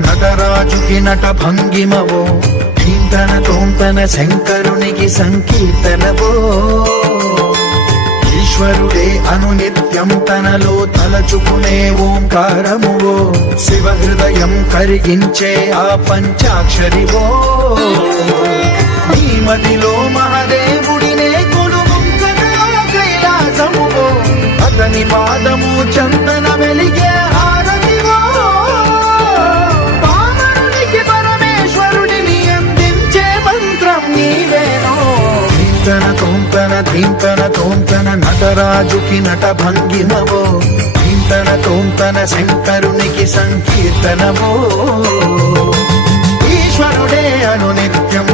నటరాజుకి నట భంగిమవో ధీంతన తోంతన శంకరునికి సంకీర్తనవో ఈశ్వరుడే అనునిత్యం తనలో తలచుకునే ఓంకారమువో శివ హృదయం కరిగించే ఆ పంచాక్షరివో నీ మదిలో మహాదేవుడినే కొలువుంచగల కైలాసమువో అతని పాదము చందన వెలిగే హారతివో పామరునికి పరమేశ్వరుడిని అందించే మంత్రం నీవేనో ధీంతన తోంతన నటరాజుకి నట భంగిమవో ధీంతన తోంతన శంకరునికి సంకీర్తనవో ఈశ్వరుడే అనునిత్యం